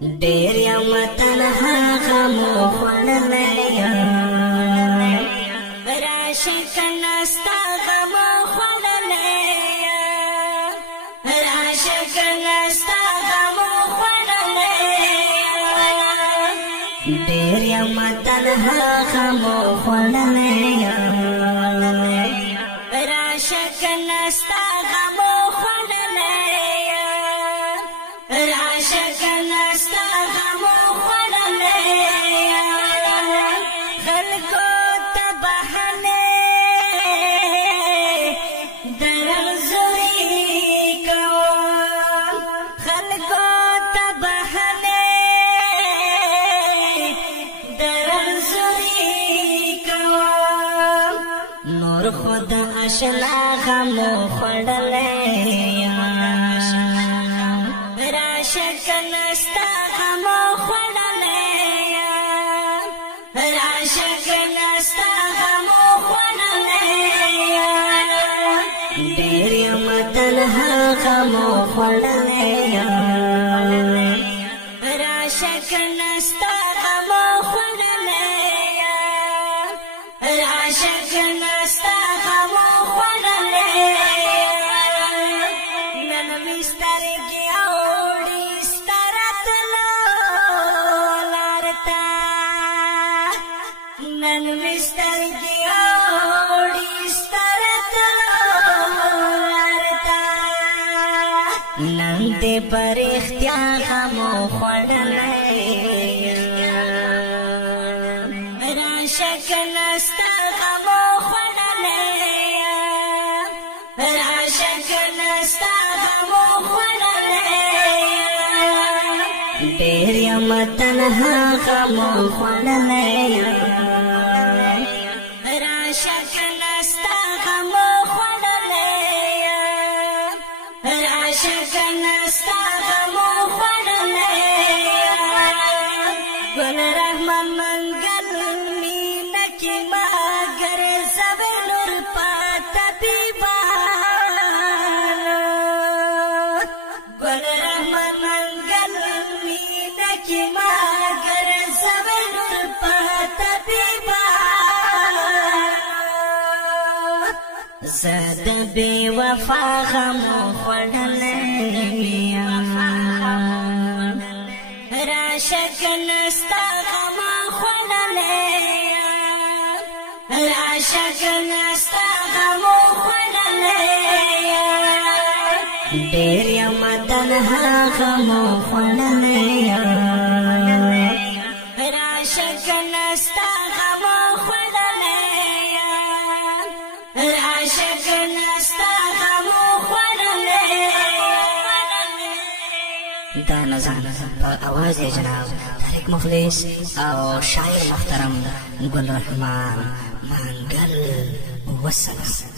ډېر یم تنها غمو خوړلی یم راشه کنه ستا غمو خوړلی یم راشه کنه ستا غمو خوړلی یم ډېر یم تنها غمو خوړلی یم راشه کنه ستا غمو خوړلی یم راشه کنه ستا غمو خوړلی یم خلکو ته بهانې د رمزوري کوم خلکو ته بهانې د رمزوري کوم نور خود اشنا غمو خوړلی یم راشه کنه ستا غمو خوړلی یم راشه کنه ستا غمو خوړلی یم ډېر یم تنها غمو خوړلی یم راشه کنه ستا غمو خوړلی یم راشه کنه ستا غمو خوړلی یم نن مې سترګې اوړي ستا راتلو لار ته نن مې سترګې اوړي ستا راتلو لار ته نن دې په رښتیا غمو خوړلی یم راشه کنه ستا غمو خوړلی یم راشه کنه ستا غمو خوړلی یم ډېر یم تنها غمو خوړلی یم راشه کنه ستا غمو خوړلی یم راشه کنه ستا غمو خوړلی یم ګل رحمان منګل مینه کې مګر زوی نور په طبیبانو ګل رحمان منګل مینه کې مګر زوی نور په طبیبانو زه د بې وفا غمو خوړلی یم راشه کنه ستا غمو خوړلی یم راشه کنه ستا غمو خوړلی یم ډېر یم تنها غمو خوړلی یم راشه کنه ستا غمو خوړلی یم راشه کنه ستا غمو خوړلی یم دا نظم په اواز جناب طارق مخلص او شاعر محترم ګل رحمان منګل والسلام